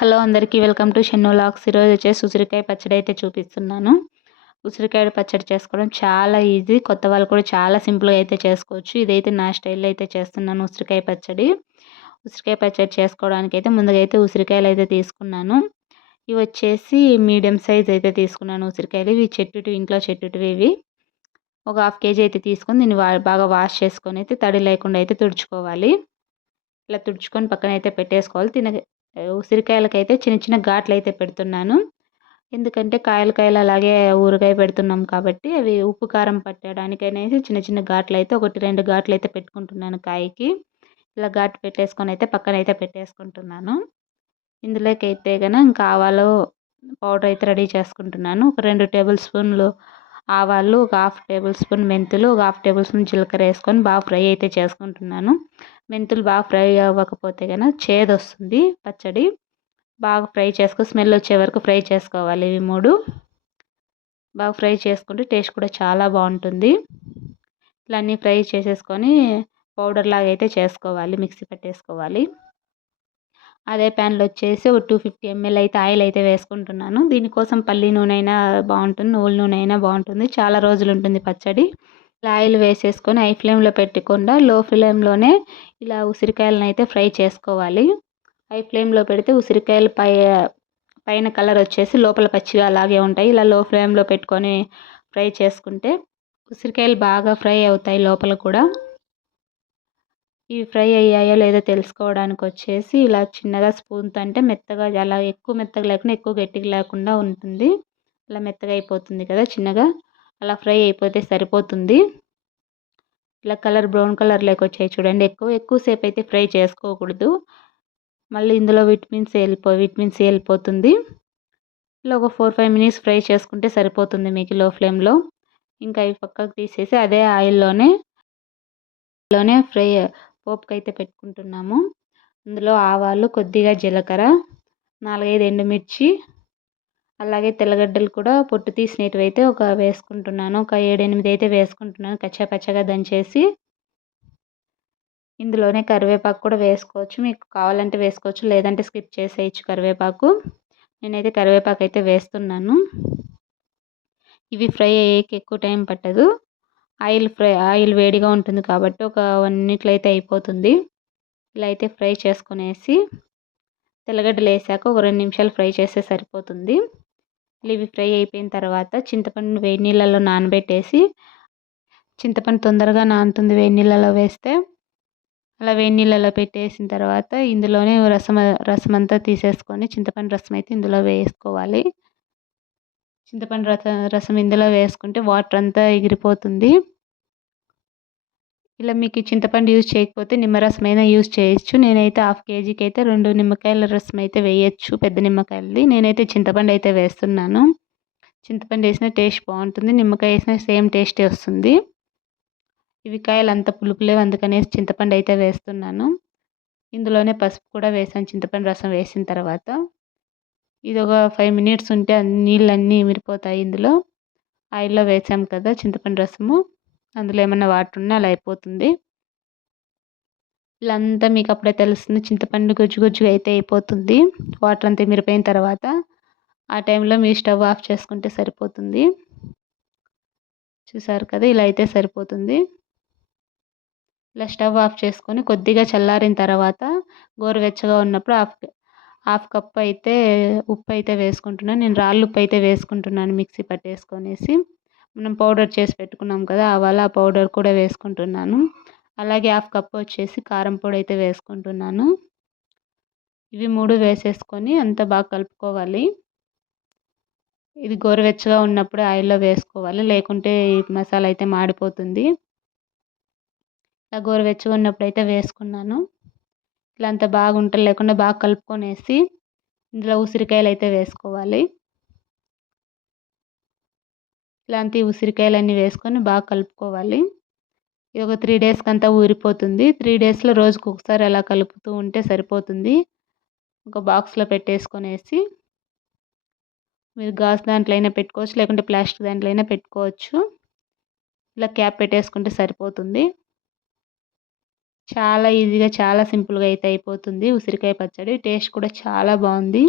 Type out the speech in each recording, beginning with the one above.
Hello అందరికీ welcome to షెన్నో lakhs. ఈరోజు వచ్చేసి ఉసిరికాయ పచ్చడి అయితే చూపిస్తున్నాను. ఉసిరికాయ పచ్చడి చేసుకోవడం చాలా ఈజీ. కొత్త వాళ్ళు కూడా చాలా సింపుల్గా అయితే చేసుకోవచ్చు. ఇదైతే నా స్టైల్లో అయితే చేస్తున్నాను ఉసిరికాయ పచ్చడి. ఉసిరికాయ పచ్చడి చేసుకోవడానికి అయితే ముందుగా అయితే ఉసిరికాయలు అయితే తీసుకున్నాను. ఇవి వచ్చేసి మీడియం సైజ్ అయితే తీసుకున్నాను ఉసిరికాయలు. ఇవి చెట్టుటి ఇంట్లో చెట్టుటివి ఇవి. ఒక హాఫ్ కేజీ అయితే తీసుకొని దీన్ని బాగా వాష్ చేసుకొని అయితే తడి లేకుండా అయితే తుడుచుకోవాలి. ఇలా తుడుచుకొని పక్కన అయితే పెట్టేసుకోవాలి. తిన ఉసిరికాయలకైతే చిన్న చిన్న ఘాట్లు అయితే పెడుతున్నాను. ఎందుకంటే కాయలు కాయలు అలాగే ఊరగాయ పెడుతున్నాం కాబట్టి అవి ఉప్పు కారం పట్టడానికైనా చిన్న చిన్న ఘాట్లు అయితే ఒకటి రెండు ఘాట్లు అయితే పెట్టుకుంటున్నాను కాయకి. ఇలా ఘాటు పెట్టేసుకొని అయితే పక్కన అయితే పెట్టేసుకుంటున్నాను. ఇందులోకి అయితే కనుక ఇంకా ఆవాలు పౌడర్ అయితే రెడీ చేసుకుంటున్నాను. ఒక రెండు టేబుల్ స్పూన్లు ఆవాలు ఒక హాఫ్ టేబుల్ స్పూన్ మెంతులు ఒక హాఫ్ టేబుల్ స్పూన్ జీలకర్ర వేసుకొని బాగా ఫ్రై అయితే చేసుకుంటున్నాను. మెంతులు బాగా ఫ్రై అవ్వకపోతే కనుక చేదు వస్తుంది పచ్చడి. బాగా ఫ్రై చేసుకో స్మెల్ వచ్చే వరకు ఫ్రై చేసుకోవాలి ఇవి మూడు. బాగా ఫ్రై చేసుకుంటే టేస్ట్ కూడా చాలా బాగుంటుంది. ఇలా అన్నీ ఫ్రై చేసేసుకొని పౌడర్ లాగా అయితే చేసుకోవాలి మిక్సీ పెట్టేసుకోవాలి. అదే ప్యాన్లో వచ్చేసి ఒక టూ ఫిఫ్టీ ఎంఎల్ అయితే ఆయిల్ అయితే వేసుకుంటున్నాను. దీనికోసం పల్లి నూనె అయినా బాగుంటుంది నువ్వుల నూనె అయినా బాగుంటుంది చాలా రోజులు ఉంటుంది పచ్చడి. ఇలా ఆయిల్ వేసేసుకొని హై ఫ్లేమ్లో పెట్టకుండా లో ఫ్లేమ్లోనే ఇలా ఉసిరికాయలను అయితే ఫ్రై చేసుకోవాలి. హై ఫ్లేమ్లో పెడితే ఉసిరికాయలు పై పైన కలర్ వచ్చేసి లోపల పచ్చిగా అలాగే ఉంటాయి. ఇలా లో ఫ్లేమ్లో పెట్టుకొని ఫ్రై చేసుకుంటే ఉసిరికాయలు బాగా ఫ్రై అవుతాయి లోపల కూడా. ఇవి ఫ్రై అయ్యాయో లేదో తెలుసుకోవడానికి వచ్చేసి ఇలా చిన్నగా స్పూన్తో అంటే మెత్తగా అలా ఎక్కువ మెత్తగా లేకుండా ఎక్కువ గట్టిగా లేకుండా ఉంటుంది. అలా మెత్తగా అయిపోతుంది కదా చిన్నగా. అలా ఫ్రై అయిపోతే సరిపోతుంది. ఇలా కలర్ బ్రౌన్ కలర్లోకి వచ్చాయి చూడండి. ఎక్కువ ఎక్కువసేపు అయితే ఫ్రై చేసుకోకూడదు. మళ్ళీ ఇందులో విటమిన్స్ వెళ్ళిపో విటమిన్స్ వెళ్ళిపోతుంది. ఇలా ఒక ఫోర్ ఫైవ్ మినిట్స్ ఫ్రై చేసుకుంటే సరిపోతుంది మీకు లో ఫ్లేమ్లో. ఇంకా అవి పక్కకు తీసేసి అదే ఆయిల్లోనే లోనే ఫ్రై పోపుకి అయితే పెట్టుకుంటున్నాము. అందులో ఆవాలు కొద్దిగా జీలకర్ర నాలుగైదు ఎండుమిర్చి అలాగే తెల్లగడ్డలు కూడా పొట్టు తీసినవి అయితే ఒక వేసుకుంటున్నాను. ఒక ఏడెనిమిది అయితే వేసుకుంటున్నాను. కచ్చా పచ్చగా దంచేసి ఇందులోనే కరివేపాకు కూడా వేసుకోవచ్చు. మీకు కావాలంటే వేసుకోవచ్చు. లేదంటే స్కిప్ చేసేయచ్చు కరివేపాకు. నేనైతే కరివేపాకు అయితే వేస్తున్నాను. ఇవి ఫ్రై అయ్యేకి ఎక్కువ టైం పట్టదు. ఆయిల్ ఫ్రై ఆయిల్ వేడిగా ఉంటుంది కాబట్టి ఒక వన్ మినిట్లో అయితే అయిపోతుంది. ఇలా అయితే ఫ్రై చేసుకునేసి తెల్లగడ్డలు వేసాక ఒక రెండు నిమిషాలు ఫ్రై చేస్తే సరిపోతుంది. ఇవి ఫ్రై అయిపోయిన తర్వాత చింతపండు వేడి నీళ్ళలో నానబెట్టేసి చింతపండు తొందరగా నానుతుంది వేడి నీళ్ళలో వేస్తే అలా వేడి నీళ్ళలో పెట్టేసిన తర్వాత ఇందులోనే రసం రసం అంతా తీసేసుకొని చింతపండు రసం అయితే ఇందులో వేసుకోవాలి. చింతపండు రసం రసం ఇందులో వేసుకుంటే వాటర్ అంతా ఎగిరిపోతుంది. ఇలా మీకు చింతపండు యూజ్ చేయకపోతే నిమ్మరసం అయినా యూజ్ చేయొచ్చు. నేనైతే హాఫ్ కేజీకి అయితే రెండు నిమ్మకాయల రసం అయితే వేయచ్చు పెద్ద నిమ్మకాయలది. నేనైతే చింతపండు అయితే వేస్తున్నాను. చింతపండు వేసిన టేస్ట్ బాగుంటుంది. నిమ్మకాయ వేసిన సేమ్ టేస్టే వస్తుంది. ఇవి కాయలు అంత పులుపు లేవు అందుకనేసి చింతపండు అయితే వేస్తున్నాను. ఇందులోనే పసుపు కూడా వేసాను చింతపండు రసం వేసిన తర్వాత. ఇది ఒక ఫైవ్ మినిట్స్ ఉంటే నీళ్ళు అన్నీ మిరిపోతాయి ఇందులో. ఆయిల్లో వేసాం కదా చింతపండు రసము. అందులో ఏమన్నా వాటర్ ఉన్నా అలా అయిపోతుంది. ఇలా అంతా మీకు అప్పుడే తెలుస్తుంది చింతపండు గుజ్జు గుజ్జుగా అయితే అయిపోతుంది. వాటర్ అంతా మిరిపోయిన తర్వాత ఆ టైంలో మీ స్టవ్ ఆఫ్ చేసుకుంటే సరిపోతుంది. చూసారు కదా ఇలా అయితే సరిపోతుంది. ఇలా స్టవ్ ఆఫ్ చేసుకొని కొద్దిగా చల్లారిన తర్వాత గోరువెచ్చగా ఉన్నప్పుడు ఆఫ్ హాఫ్ కప్ అయితే ఉప్పు అయితే వేసుకుంటున్నాను నేను రాళ్ళు ఉప్పు అయితే వేసుకుంటున్నాను మిక్సీ పట్టేసుకొనేసి. మనం పౌడర్ చేసి పెట్టుకున్నాం కదా అవాల ఆ పౌడర్ కూడా వేసుకుంటున్నాను. అలాగే హాఫ్ కప్ వచ్చేసి కారం పొడి అయితే వేసుకుంటున్నాను. ఇవి మూడు వేసేసుకొని అంతా బాగా కలుపుకోవాలి. ఇది గోరువెచ్చగా ఉన్నప్పుడు ఆయిల్లో వేసుకోవాలి. లేకుంటే మసాలా అయితే మాడిపోతుంది. ఇలా గోరువెచ్చగా ఉన్నప్పుడు అయితే వేసుకున్నాను. ఇట్లా అంత బాగా ఉంటలు లేకుండా బాగా కలుపుకొనేసి ఇందులో ఉసిరికాయలు అయితే వేసుకోవాలి. ఇలాంటి ఉసిరికాయలన్నీ వేసుకొని బాగా కలుపుకోవాలి. ఇది ఒక త్రీ డేస్కి అంతా ఊరిపోతుంది. త్రీ డేస్లో రోజుకు ఒకసారి అలా కలుపుతూ ఉంటే సరిపోతుంది. ఒక బాక్స్లో పెట్టేసుకొనేసి మీరు గాజు దాంట్లో అయినా పెట్టుకోవచ్చు లేకుంటే ప్లాస్టిక్ దాంట్లో అయినా పెట్టుకోవచ్చు. ఇలా క్యాప్ పెట్టేసుకుంటే సరిపోతుంది. చాలా ఈజీగా చాలా సింపుల్గా అయితే అయిపోతుంది. ఉసిరికాయ పచ్చడి టేస్ట్ కూడా చాలా బాగుంది.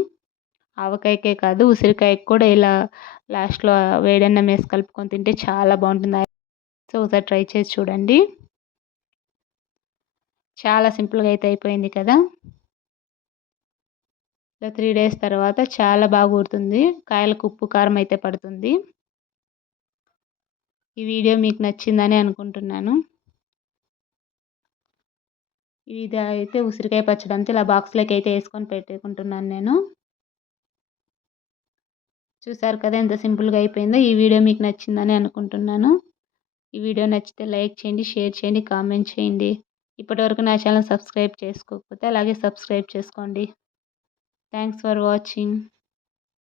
ఆవకాయకే కాదు ఉసిరికాయకి కూడా ఇలా లాస్ట్లో వేడన్నం వేసి కలుపుకొని తింటే చాలా బాగుంటుంది. సో ఒకసారి ట్రై చేసి చూడండి. చాలా సింపుల్గా అయితే అయిపోయింది కదా! ఇలా త్రీ డేస్ తర్వాత చాలా బాగా ఊరుతుంది కాయలకు ఉప్పు కారం అయితే పడుతుంది. ఈ వీడియో మీకు నచ్చిందని అనుకుంటున్నాను. ఇది అయితే ఉసిరికాయ పచ్చడి అంతా ఇలా బాక్స్లోకి అయితే వేసుకొని పెట్టుకుంటున్నాను నేను. చూసారు కదా ఎంత సింపుల్గా అయిపోయిందో? ఈ వీడియో మీకు నచ్చిందని అనుకుంటున్నాను. ఈ వీడియో నచ్చితే లైక్ చేయండి షేర్ చేయండి కామెంట్ చేయండి. ఇప్పటివరకు నా ఛానల్ సబ్స్క్రైబ్ చేసుకోకపోతే అలాగే సబ్స్క్రైబ్ చేసుకోండి. Thanks for watching